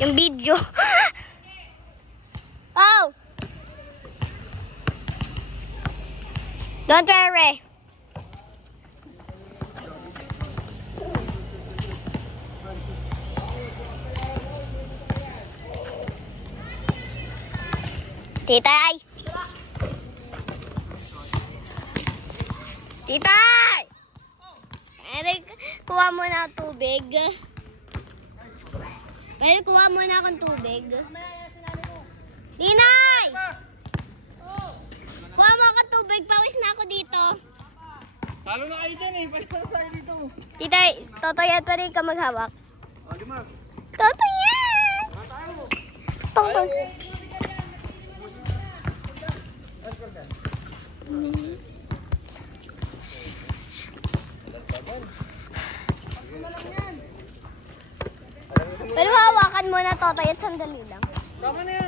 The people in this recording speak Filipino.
Yung video. Oh! Don't worry. Titay! Titay! Kuha mo na tubig. Pwede kuha mo na akong tubig. Ninay! Kuha mo akong tubig. Pawis na ako dito. Talo na kayo dyan eh. Pwede na tayo dito. Titay, Totoy, pa rin ka maghawak. O, di ma. Totoy yan! Tongtong. Pero hawakan mo na, Totoy, at sandali lang. Tama na yan.